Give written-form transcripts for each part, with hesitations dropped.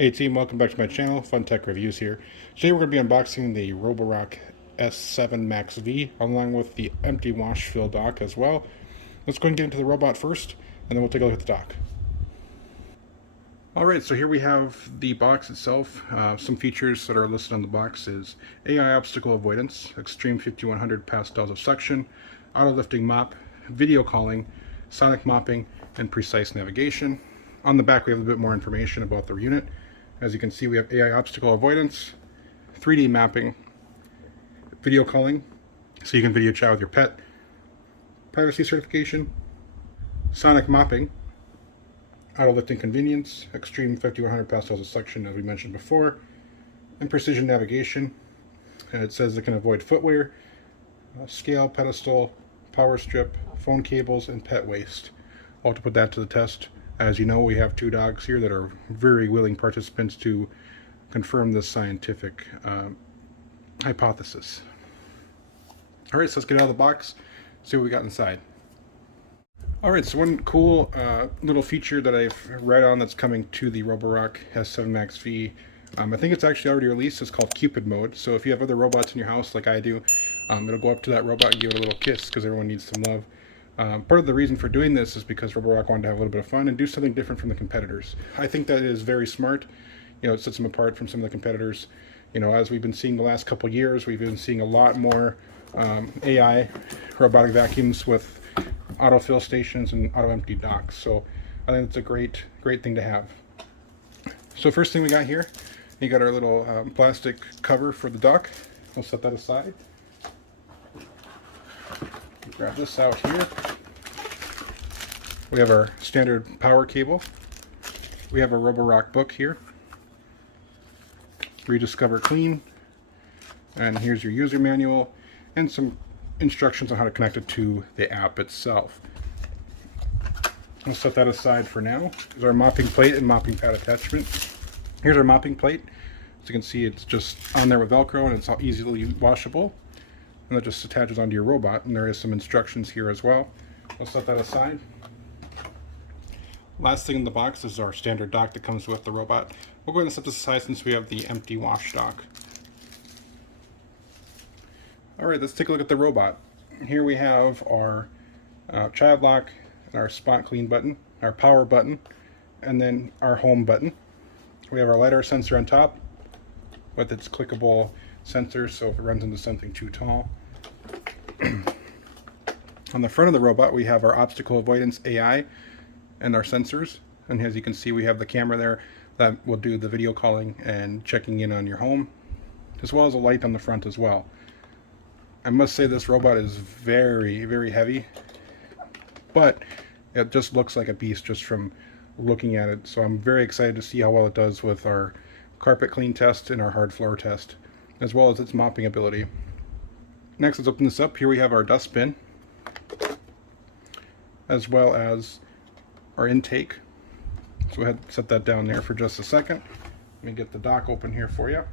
Hey team, welcome back to my channel, Fun Tech Reviews here. Today we're going to be unboxing the Roborock S7 Max V along with the empty wash fill dock as well. Let's go ahead and get into the robot first and then we'll take a look at the dock. Alright, so here we have the box itself. Some features that are listed on the box is AI obstacle avoidance, extreme 5100 pastels of suction, auto lifting mop, video calling, sonic mopping, and precise navigation. On the back we have a bit more information about the unit. As you can see, we have AI obstacle avoidance, 3D mapping, video calling, so you can video chat with your pet, privacy certification, sonic mopping, auto lifting convenience, extreme 5100 pastels of suction as we mentioned before, and precision navigation. And it says it can avoid footwear, scale, pedestal, power strip, phone cables, and pet waste. I'll have to put that to the test. As you know, we have two dogs here that are very willing participants to confirm this scientific hypothesis. Alright, so let's get out of the box, see what we got inside. Alright, so one cool little feature that I've read on that's coming to the Roborock S7 Max V, I think it's actually already released. It's called Cupid Mode. So if you have other robots in your house like I do, it'll go up to that robot and give it a little kiss because everyone needs some love. Part of the reason for doing this is because Roborock wanted to have a little bit of fun and do something different from the competitors. I think that is very smart. You know, it sets them apart from some of the competitors. You know, as we've been seeing the last couple years, we've been seeing a lot more AI robotic vacuums with autofill stations and auto empty docks. So I think it's a great thing to have. So first thing we got here, you got our little plastic cover for the dock. We'll set that aside. Grab this out here. We have our standard power cable. We have our Roborock book here. Rediscover Clean. And here's your user manual and some instructions on how to connect it to the app itself. We'll set that aside for now. Here's our mopping plate and mopping pad attachment. Here's our mopping plate. As you can see, it's just on there with Velcro and it's all easily washable. And that just attaches onto your robot, and there is some instructions here as well. We'll set that aside. Last thing in the box is our standard dock that comes with the robot. We'll go ahead and set this aside since we have the empty wash dock. Alright, let's take a look at the robot. Here we have our child lock, and our spot clean button, our power button, and then our home button. We have our LiDAR sensor on top with its clickable sensor, so if it runs into something too tall. On the front of the robot we have our obstacle avoidance AI and our sensors, and as you can see we have the camera there that will do the video calling and checking in on your home, as well as a light on the front as well. I must say this robot is very heavy, but it just looks like a beast just from looking at it, so I'm very excited to see how well it does with our carpet clean test and our hard floor test, as well as its mopping ability. Next, let's open this up. Here we have our dustbin, as well as our intake. So go ahead and set that down there for just a second. Let me get the dock open here for you.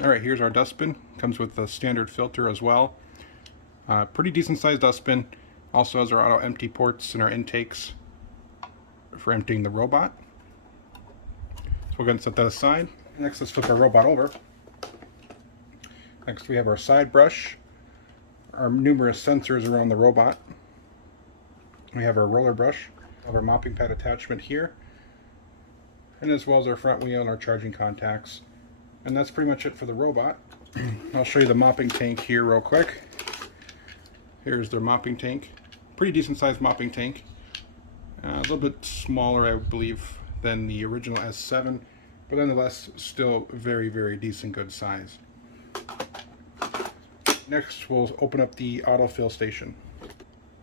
Alright, here's our dustbin. Comes with a standard filter as well. Pretty decent sized dustbin. Also has our auto empty ports and our intakes for emptying the robot. So we're going to set that aside. Next, let's flip our robot over. Next we have our side brush, our numerous sensors around the robot. We have our roller brush, our mopping pad attachment here, and as well as our front wheel and our charging contacts. And that's pretty much it for the robot. I'll show you the mopping tank here real quick. Here's their mopping tank. Pretty decent sized mopping tank. A little bit smaller, I believe, than the original S7, but nonetheless still very decent good size. Next, we'll open up the autofill station.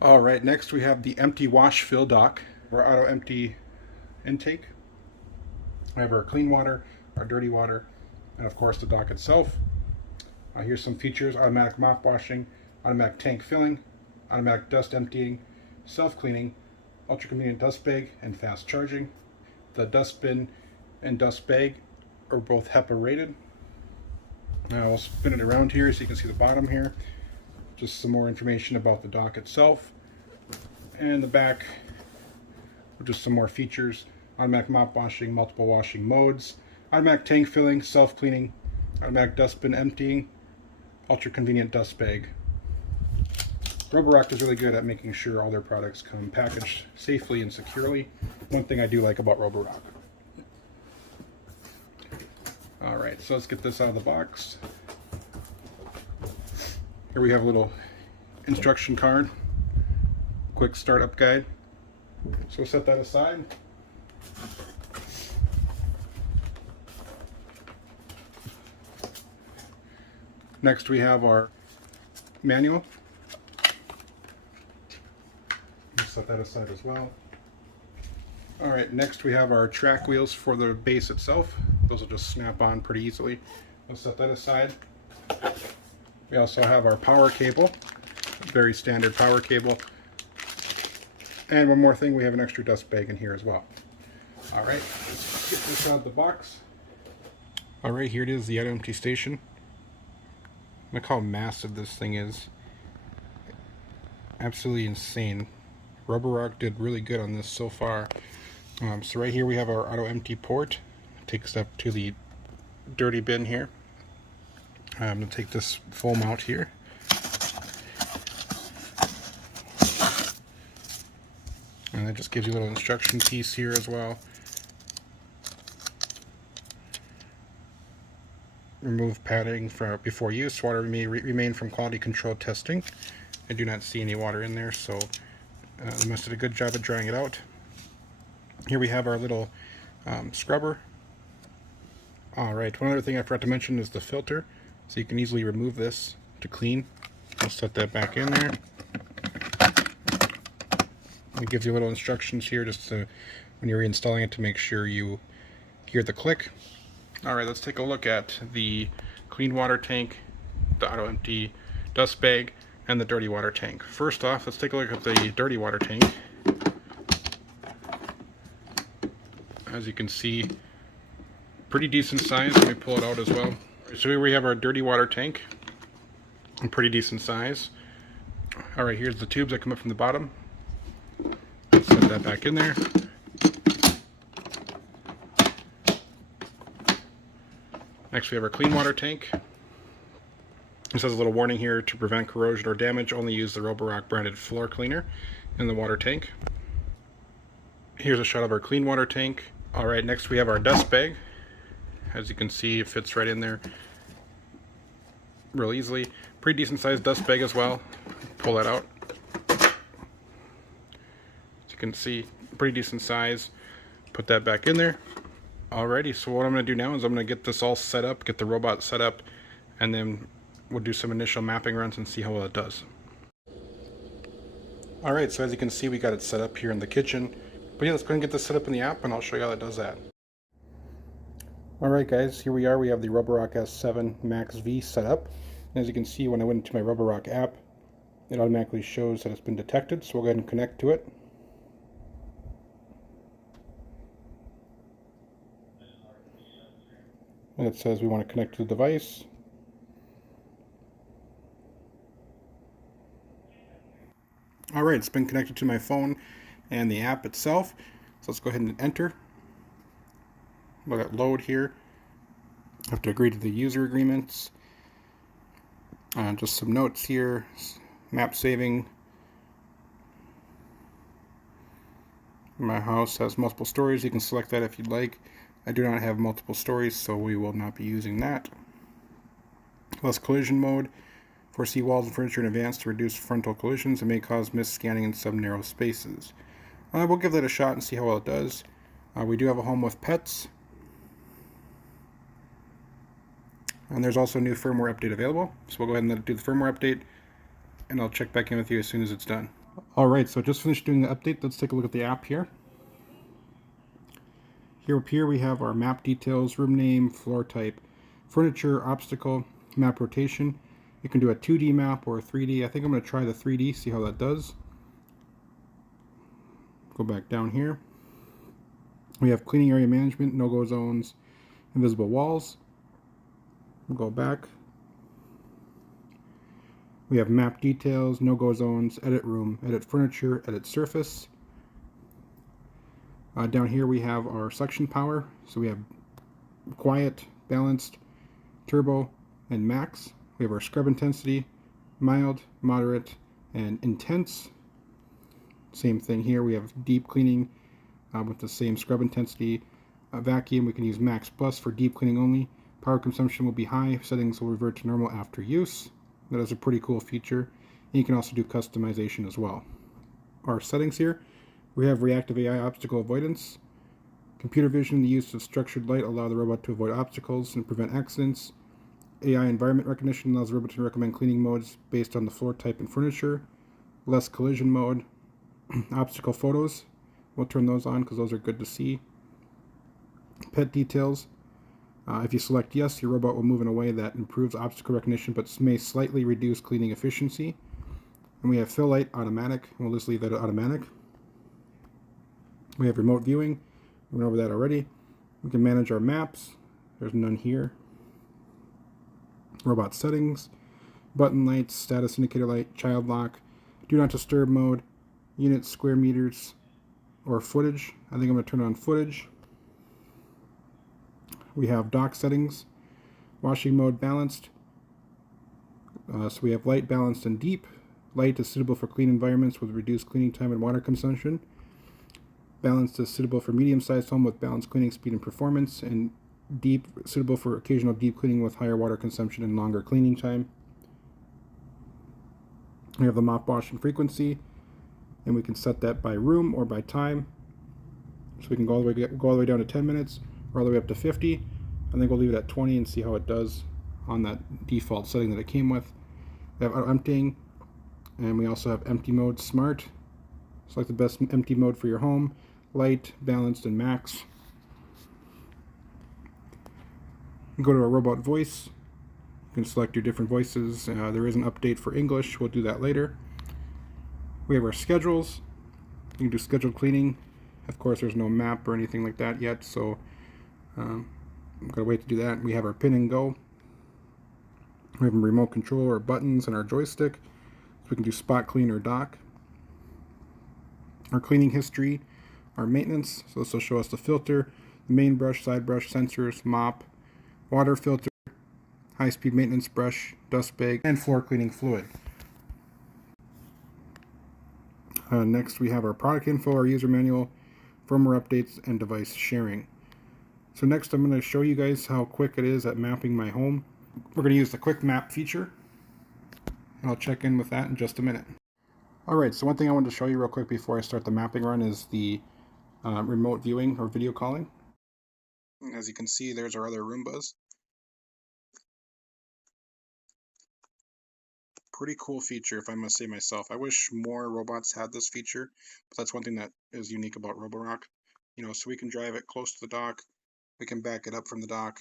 Alright, next we have the empty wash fill dock, our auto empty intake. We have our clean water, our dirty water, and of course the dock itself. Here's some features: automatic mop washing, automatic tank filling, automatic dust emptying, self-cleaning, ultra-convenient dust bag, and fast charging. The dustbin and dust bag are both HEPA rated. Now I'll spin it around here so you can see the bottom here. Just some more information about the dock itself. And the back, just some more features: automatic mop washing, multiple washing modes, automatic tank filling, self-cleaning, automatic dustbin emptying, ultra convenient dust bag. Roborock is really good at making sure all their products come packaged safely and securely. One thing I do like about Roborock. Alright, so let's get this out of the box. Here we have a little instruction card, quick startup guide. So we'll set that aside. Next we have our manual. We'll set that aside as well. Alright, next we have our track wheels for the base itself. Those will just snap on pretty easily. We'll set that aside. We also have our power cable, very standard power cable. And one more thing, we have an extra dust bag in here as well. Alright, let's get this out of the box. Alright, here it is, the empty station. Look how massive this thing is. Absolutely insane. Roborock did really good on this so far. So right here we have our auto empty port. Takes up to the dirty bin here. I'm going to take this full mount here. And it just gives you a little instruction piece here as well. Remove padding before use. Water may remain from quality control testing. I do not see any water in there, so they must have did a good job of drying it out. Here we have our little scrubber. Alright, one other thing I forgot to mention is the filter. So you can easily remove this to clean. I'll set that back in there. It gives you little instructions here just to, when you're reinstalling it, to make sure you hear the click. Alright, let's take a look at the clean water tank, the auto empty dust bag, and the dirty water tank. First off, let's take a look at the dirty water tank. As you can see, pretty decent size. Let me pull it out as well. So here we have our dirty water tank, a pretty decent size. Alright, here's the tubes that come up from the bottom. Let's set that back in there. Next we have our clean water tank. This has a little warning here: to prevent corrosion or damage, only use the Roborock branded floor cleaner in the water tank. Here's a shot of our clean water tank. Alright, next we have our dust bag. As you can see, it fits right in there real easily. Pretty decent sized dust bag as well. Pull that out. As you can see, pretty decent size. Put that back in there. Alrighty, so what I'm going to do now is I'm going to get this all set up, get the robot set up, and then we'll do some initial mapping runs and see how well it does. Alright, so as you can see, we got it set up here in the kitchen. But yeah, let's go ahead and get this set up in the app, and I'll show you how it does that. Alright guys, here we are. We have the Roborock S7 Max V set up. And as you can see, when I went into my Roborock app, it automatically shows that it's been detected. So we'll go ahead and connect to it. And it says we want to connect to the device. Alright, it's been connected to my phone and the app itself. So let's go ahead and enter. We'll get load here. I have to agree to the user agreements. Just some notes here. Map saving. My house has multiple stories. You can select that if you'd like. I do not have multiple stories, so we will not be using that. Less collision mode. Foresee walls and furniture in advance to reduce frontal collisions and may cause missed scanning in some narrow spaces. We'll give that a shot and see how well it does. We do have a home with pets. And there's also a new firmware update available. So we'll go ahead and do the firmware update, and I'll check back in with you as soon as it's done. Alright, so just finished doing the update. Let's take a look at the app here. Here we have our map details, room name, floor type, furniture, obstacle, map rotation. You can do a 2D map or a 3D. I think I'm going to try the 3D, see how that does. Go back down here. We have cleaning area management, no-go zones, invisible walls. We'll go back. We have map details, no-go zones, edit room, edit furniture, edit surface. Down here we have our suction power. So we have quiet, balanced, turbo, and max. We have our scrub intensity, mild, moderate, and intense. Same thing here. We have deep cleaning with the same scrub intensity. Vacuum, we can use max plus for deep cleaning only. Power consumption will be high. Settings will revert to normal after use. That is a pretty cool feature. And you can also do customization as well. Our settings here, we have reactive AI obstacle avoidance. Computer vision, the use of structured light allow the robot to avoid obstacles and prevent accidents. AI environment recognition allows the robot to recommend cleaning modes based on the floor type and furniture. Less collision mode. Obstacle photos, we'll turn those on because those are good to see. Pet details. If you select yes, your robot will move in a way that improves obstacle recognition but may slightly reduce cleaning efficiency. And we have fill light automatic. We'll just leave that at automatic. We have remote viewing. We went over that already. We can manage our maps. There's none here. Robot settings. Button lights, status indicator light, child lock, do not disturb mode, units, square meters, or footage. I think I'm going to turn on footage. We have dock settings, washing mode balanced. So we have light, balanced, and deep. Light is suitable for clean environments with reduced cleaning time and water consumption. Balanced is suitable for medium-sized home with balanced cleaning speed and performance. And deep, suitable for occasional deep cleaning with higher water consumption and longer cleaning time. We have the mop wash and frequency, and we can set that by room or by time. So we can go all the way down to 10 minutes or all the way up to 50. I think we'll leave it at 20 and see how it does on that default setting that it came with. We have auto emptying, and we also have empty mode smart. Select the best empty mode for your home, light, balanced, and max. Go to our robot voice. You can select your different voices. There is an update for English. We'll do that later. We have our schedules. You can do scheduled cleaning. Of course, there's no map or anything like that yet, so I'm going to wait to do that. We have our pin and go. We have a remote control or buttons and our joystick. So we can do spot clean or dock. Our cleaning history, our maintenance. So this will show us the filter, the main brush, side brush, sensors, mop, water filter, high-speed maintenance brush, dust bag, and floor cleaning fluid. Next we have our product info, our user manual, firmware updates, and device sharing. So next I'm going to show you guys how quick it is at mapping my home. We're going to use the quick map feature. I'll check in with that in just a minute. Alright, so one thing I wanted to show you real quick before I start the mapping run is the remote viewing or video calling. As you can see, there's our other Roombas. Pretty cool feature, if I must say myself. I wish more robots had this feature, but that's one thing that is unique about Roborock. You know, so we can drive it close to the dock, we can back it up from the dock.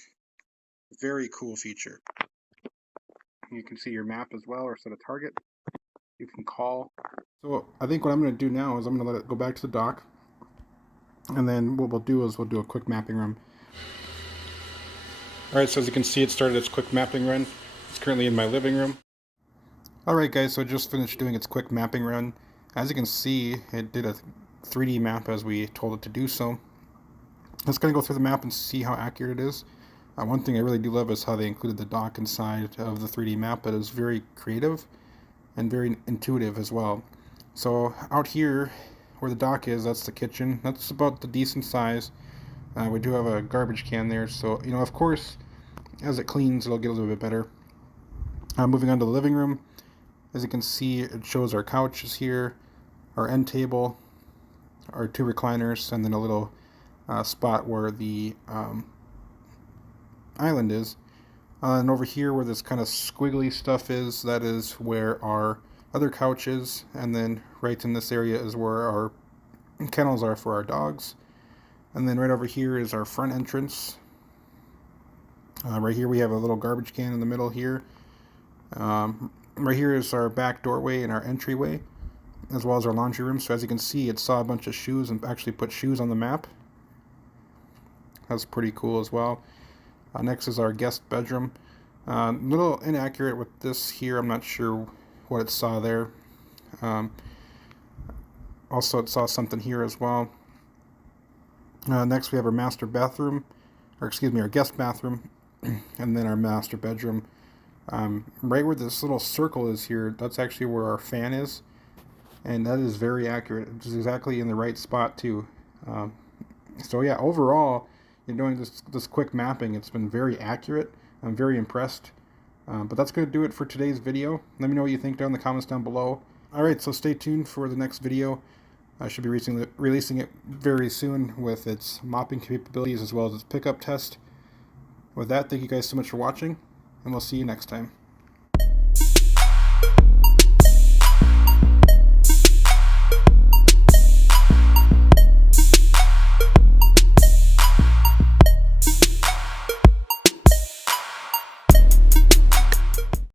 Very cool feature. You can see your map as well, or set a target. You can call. So I think what I'm going to do now is I'm going to let it go back to the dock, and then what we'll do is we'll do a quick mapping run. Alright, so as you can see, it started its quick mapping run. It's currently in my living room. Alright guys, so it just finished doing its quick mapping run. As you can see, it did a 3D map as we told it to do so. Let's kind of go through the map and see how accurate it is. One thing I really do love is how they included the dock inside of the 3D map. It is very creative and very intuitive as well. So out here where the dock is, that's the kitchen. That's about the decent size. We do have a garbage can there, so you know, of course, as it cleans, it'll get a little bit better. Moving on to the living room, as you can see, it shows our couches here, our end table, our two recliners, and then a little spot where the island is. And over here where this kind of squiggly stuff is, that is where our other couch is, and then right in this area is where our kennels are for our dogs. And then right over here is our front entrance. Right here we have a little garbage can in the middle here. Right here is our back doorway and our entryway, as well as our laundry room. So as you can see, it saw a bunch of shoes and actually put shoes on the map. That's pretty cool as well. Next is our guest bedroom. A little inaccurate with this here. I'm not sure what it saw there. Also, it saw something here as well. Next, we have our master bathroom. or excuse me, our guest bathroom, and then our master bedroom. Right where this little circle is here, that's actually where our fan is, and that is very accurate. It's exactly in the right spot too. So yeah, overall, in doing this quick mapping, it's been very accurate. I'm very impressed. But that's going to do it for today's video. Let me know what you think down in the comments down below. Alright, so stay tuned for the next video. I should be releasing it very soon with its mopping capabilities as well as its pickup test. With that, thank you guys so much for watching, and we'll see you next time.